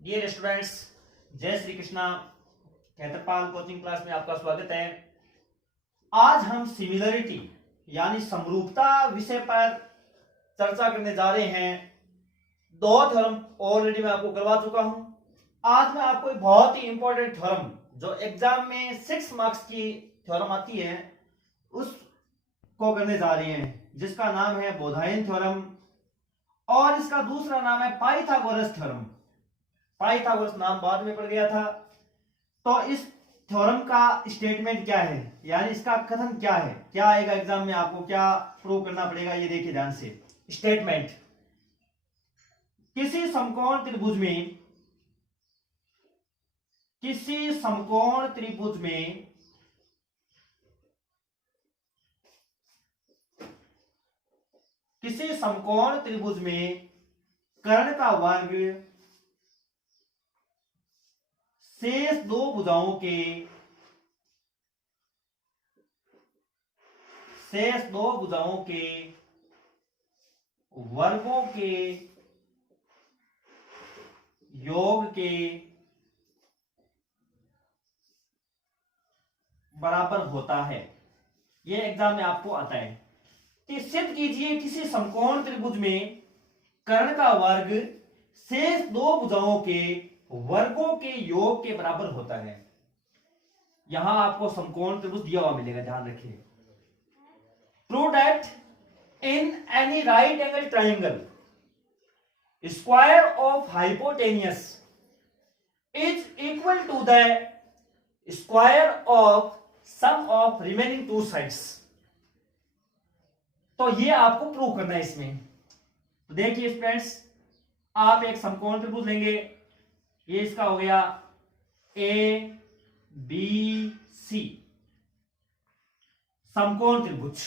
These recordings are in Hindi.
डियर स्टूडेंट्स, जय श्री कृष्णा। खेतरपाल कोचिंग क्लास में आपका स्वागत है। आज हम सिमिलरिटी यानी समरूपता विषय पर चर्चा करने जा रहे हैं। दो थ्योरम ऑलरेडी मैं आपको करवा चुका हूं। आज मैं आपको एक बहुत ही इंपॉर्टेंट थ्योरम जो एग्जाम में 6 मार्क्स की थ्योरम आती है उसको करने जा रहे हैं, जिसका नाम है बोधायन थ्योरम और इसका दूसरा नाम है पाइथागोरस थ्योरम। पाइथागोरस नाम बाद में पड़ गया था। तो इस थ्योरम का स्टेटमेंट क्या है, यानी इसका कथन क्या है, क्या आएगा एग्जाम में, आपको क्या प्रूव करना पड़ेगा, ये देखिए ध्यान से। स्टेटमेंट: किसी समकोण त्रिभुज में किसी समकोण त्रिभुज में कर्ण का वर्ग शेष दो भुजाओं के वर्गों के योग के बराबर होता है। यह एग्जाम में आपको आता है कि सिद्ध कीजिए किसी समकोण त्रिभुज में कर्ण का वर्ग शेष दो भुजाओं के वर्गों के योग के बराबर होता है। यहां आपको समकोण त्रिभुज दिया हुआ मिलेगा, ध्यान रखिए। Prove that in any right angle triangle square of hypotenuse is equal to the square of sum of remaining two sides. तो ये आपको प्रूव करना है इसमें। तो देखिए फ्रेंड्स, आप एक समकोण त्रिभुज लेंगे, ये इसका हो गया ए बी सी समकोण त्रिभुज।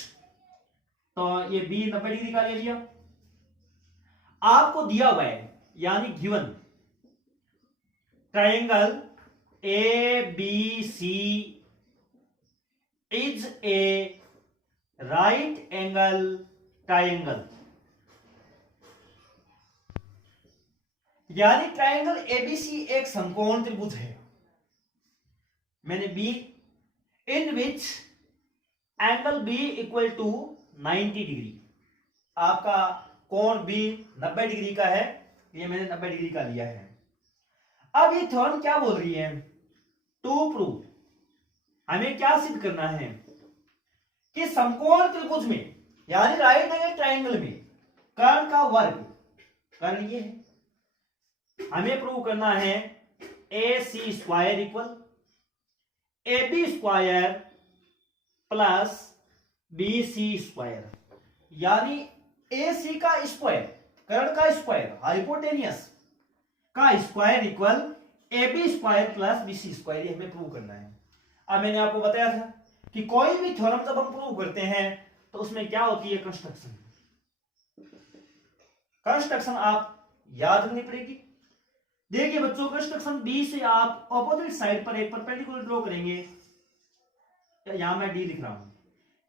तो ये बी 90 डिग्री का ले लिया। आपको दिया हुआ है यानी given triangle A B C is a right angle triangle, यानी ट्राइंगल एबीसी एक समकोण त्रिभुज है। मैंने B in which angle B equal to 90 degree. आपका कोण बी 90 डिग्री का है, ये मैंने 90 डिग्री का लिया है। अब ये थ्योरम क्या बोल रही है? टू प्रूव, हमें क्या सिद्ध करना है कि समकोण त्रिभुज में यानी राइट एंगल ट्राइंगल में कर्ण का वर्ग, कर्ण ये है, हमें प्रूव करना है A C square equal A B square plus B C square, यानी ए सी का स्क्वायर, कर्ण का स्क्वायर, हाइपोटेनियस का square equal A B square plus B C square. ये हमें प्रूव करना है। अब मैंने आपको बताया था कि कोई भी थ्योरम जब हम प्रूव करते हैं तो उसमें क्या होती है, कंस्ट्रक्शन। कंस्ट्रक्शन आप याद रखनी पड़ेगी। देखिए बच्चों, कंस्ट्रक्शन बी से आप ऑपोजिट साइड पर एक परपेंडिकुलर ड्रॉ करेंगे। यहां मैं डी लिख रहा हूं।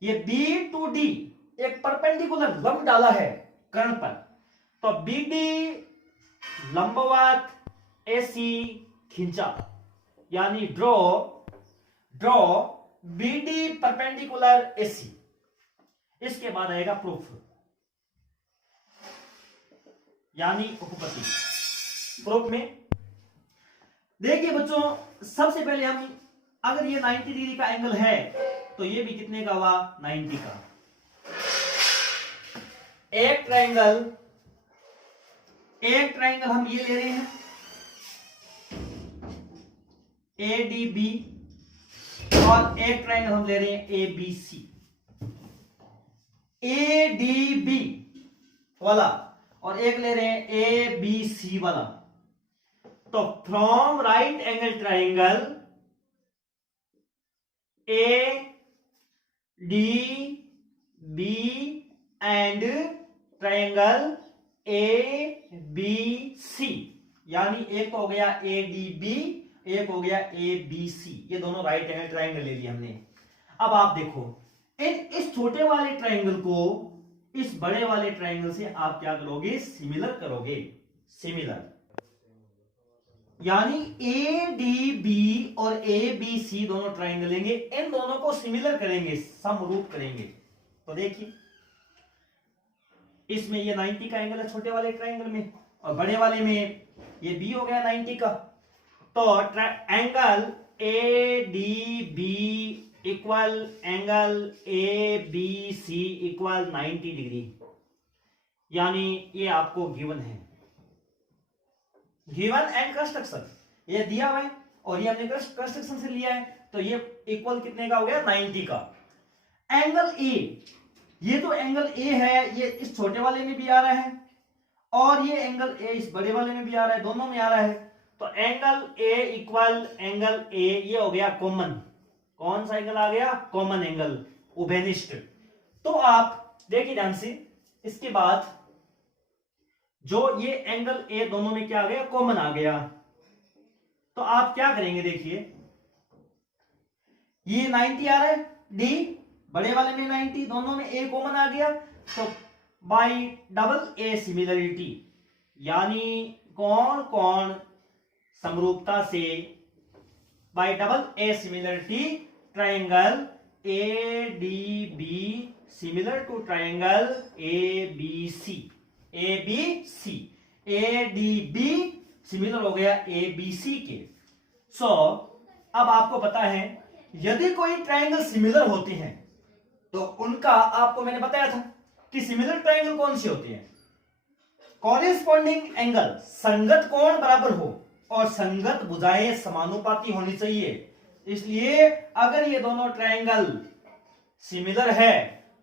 ये बी टू डी एक परपेंडिकुलर लंब डाला है कर्ण पर, तो बी डी लंबवत एसी खींचा, यानी draw B D perpendicular AC. इसके बाद आएगा प्रूफ, यानी उपपत्ति। प्रूफ में देखिए बच्चों, सबसे पहले हम, अगर ये 90 डिग्री का एंगल है तो ये भी कितने का हुआ, 90 का। एक ट्राइंगल हम ये ले रहे हैं ए डी बी, और एक ट्राइंगल हम ले रहे हैं A B C. A D B वाला और एक ले रहे हैं ए बी सी वाला। तो from right angle triangle A D B and triangle A B C, यानी एक तो हो गया ए डी बी, एक हो गया ए बी सी। ये दोनों राइट एंगल ट्राइंगल ले लिए हमने। अब आप देखो, इस छोटे वाले ट्राइंगल को इस बड़े वाले ट्राइंगल से आप क्या करोगे, सिमिलर करोगे। सिमिलर यानी ए डी बी और ए बी सी दोनों ट्राइंगल लेंगे, इन दोनों को सिमिलर करेंगे, समरूप करेंगे। तो देखिए इसमें ये 90 का एंगल है छोटे वाले ट्राइंगल में, और बड़े वाले में ये बी हो गया 90 का। तो angle A D B equal angle A B C equal 90 degree, यानी ये आपको गिवन है, गिवन एंड कंस्ट्रक्शन ये दिया हुआ है और ये हमने कंस्ट्रक्शन से लिया है, तो ये इक्वल कितने का हो गया 90 का। एंगल ए, ये तो एंगल ए है, ये इस छोटे वाले में भी आ रहा है और ये एंगल ए इस बड़े वाले में भी आ रहा है, दोनों में आ रहा है। तो एंगल ए इक्वल एंगल ए, ये हो गया कॉमन। कौन सा एंगल आ गया? कॉमन एंगल, उभयनिष्ठ। तो आप देखिए ध्यान से, इसके बाद जो ये एंगल ए दोनों में क्या आ गया? कॉमन आ गया। तो आप क्या करेंगे? देखिए ये 90 आ रहा है, डी बड़े वाले में 90, दोनों में ए कॉमन आ गया, तो बाई डबल ए सिमिलरिटी, यानी कौन कौन समरूपता से, by double A similarity triangle A D B similar to triangle A B C, A B C, A D B similar हो गया ए बी सी के। सो अब आपको पता है यदि कोई ट्राइंगल सिमिलर होते हैं तो उनका, आपको मैंने बताया था कि सिमिलर ट्राइंगल कौन से होते हैं? कॉरेस्पॉन्डिंग एंगल, संगत कोण बराबर हो और संगत भुजाएं समानुपाती होनी चाहिए। इसलिए अगर ये दोनों ट्राइंगल सिमिलर है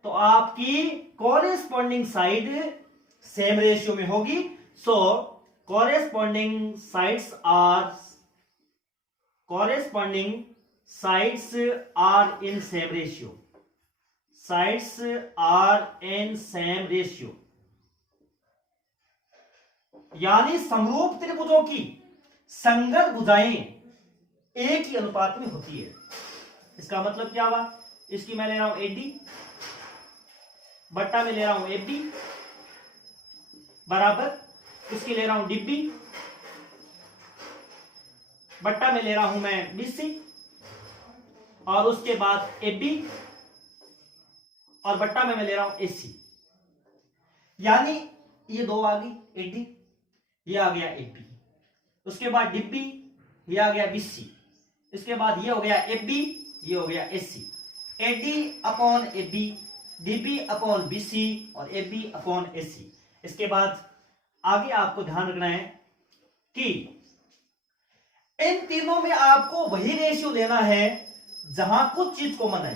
तो आपकी कॉरेस्पॉन्डिंग साइड सेम रेशियो में होगी। So corresponding sides are in same ratio, sides are in same ratio, यानी समरूप त्रिभुजों की संगत भुजाएं एक ही अनुपात में होती है। इसका मतलब क्या हुआ? इसकी मैं ले रहा हूं एडी बट्टा में ले रहा हूं एबी बराबर, इसकी ले रहा हूं डीबी बट्टा में ले रहा हूं मैं बीसी, और उसके बाद एबी और बट्टा में मैं ले रहा हूं एसी, यानी ये दो आ गई एडी, ये आ गया एबी, उसके बाद डीबी, ये आ गया बीसी, इसके बाद ये हो गया एबी, ये हो गया AC, AD upon AB, DB upon BC और एबी अपॉन एसी। इसके बाद आगे आपको ध्यान रखना है कि इन तीनों में आपको वही रेशियो लेना है जहां कुछ चीज कॉमन है।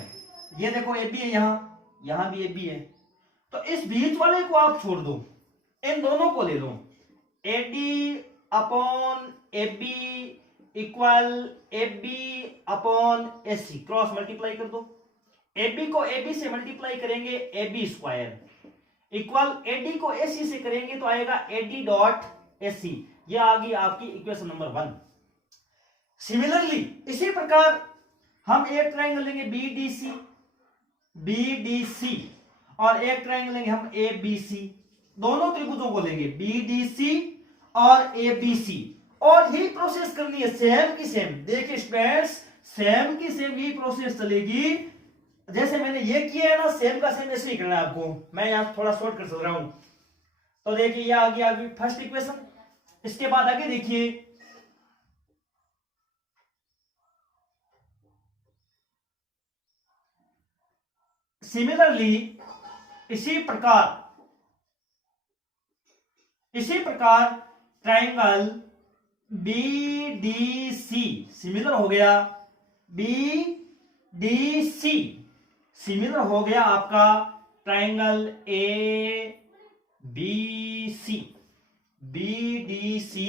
ये देखो एबी है, यहां भी एबी है, तो इस बीच वाले को आप छोड़ दो, इन दोनों को ले लो, AD upon AB equal AB upon AC, cross multiply कर दो, एबी को एबी से मल्टीप्लाई करेंगे एबी स्क्वायर इक्वल एडी को एसी से करेंगे तो आएगा एडी डॉट एसी। यह आ गई आपकी इक्वेशन नंबर 1। सिमिलरली इसी प्रकार हम एक ट्राइंगल लेंगे बीडीसी और एक ट्राइंगल लेंगे हम एबीसी, दोनों त्रिभुजों को लेंगे बीडीसी और एबीसी, और यही प्रोसेस करनी है सेम की सेम। देखिए स्टूडेंट्स, सेम की सेम यही प्रोसेस चलेगी, जैसे मैंने ये किया है ना, सेम का सेम ऐसे ही करना है आपको। मैं यहां थोड़ा शॉर्ट कर रहा हूं। तो देखिए ये आ गई फर्स्ट इक्वेशन। इसके बाद आगे देखिए, सिमिलरली इसी प्रकार ट्राइंगल बीडीसी सिमिलर हो गया, बीडीसी सिमिलर हो गया आपका triangle A B C, BDC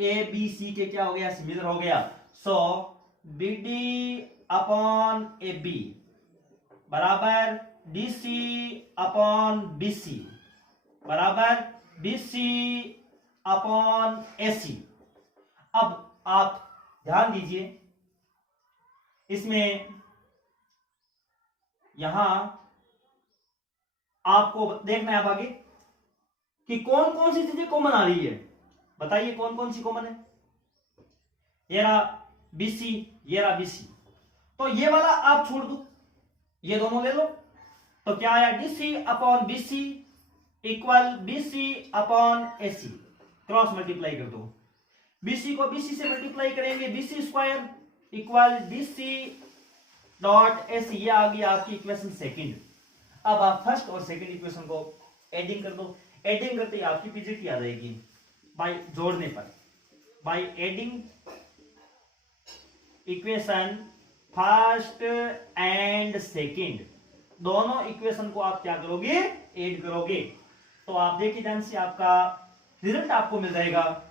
A B C के क्या हो गया? सिमिलर हो गया। So BD upon A B बराबर डीसी अपॉन बीसी बराबर बीसी अपॉन एसी। अब आप ध्यान दीजिए, इसमें यहां आपको देखना है अब आगे कि कौन कौन सी चीजें कॉमन आ रही है। बताइए कौन कौन सी कॉमन है? ये रहा BC, ये रहा BC। तो ये वाला आप छोड़ दो, ये दोनों ले लो। तो क्या आया, DC upon BC equal BC upon AC। Cross multiply कर दो, BC को BC से मल्टीप्लाई करेंगे, BC square equal DC dot AC। ये आ गई आपकी इक्वेशन सेकंड। अब आप फर्स्ट और सेकंड इक्वेशन को एडिंग कर दो। एडिंग करते ही आपकी पीजीटी आ जाएगी बाय जोड़ने पर। By adding equation first and second, दोनों इक्वेशन को आप क्या करोगे, ऐड करोगे। तो आप देखिए ध्यान से, आपका रिजल्ट आपको मिल जाएगा।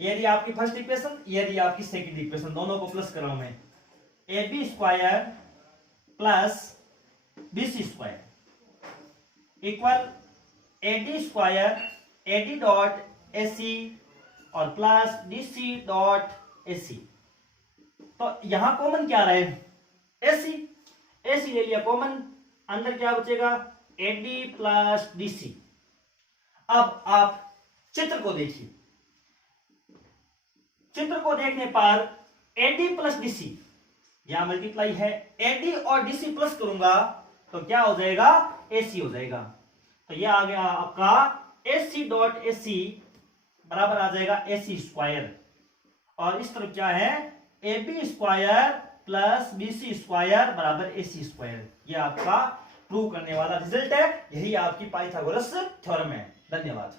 यदि आपकी फर्स्ट इक्वेशन, यदि आपकी सेकंड इक्वेशन, दोनों को प्लस कर रहा हूं मैं। AB square plus BC square equal AD square AD dot AC और प्लस DC डॉट AC। तो यहां कॉमन क्या रहा है, AC ले लिया कॉमन, अंदर क्या बचेगा, AD प्लस DC। अब आप चित्र को देखिए, चित्र को देखने पर AD प्लस DC यहां मल्टीप्लाई है, AD और DC प्लस करूंगा तो क्या हो जाएगा, AC हो जाएगा। तो यह आ गया आपका AC डॉट AC बराबर आ जाएगा AC स्क्वायर, और इस तरफ क्या है, AB square plus BC square बराबर AC स्क्वायर। यह आपका प्रूव करने वाला रिजल्ट है, यही आपकी पाइथागोरस थ्योरम है। धन्यवाद।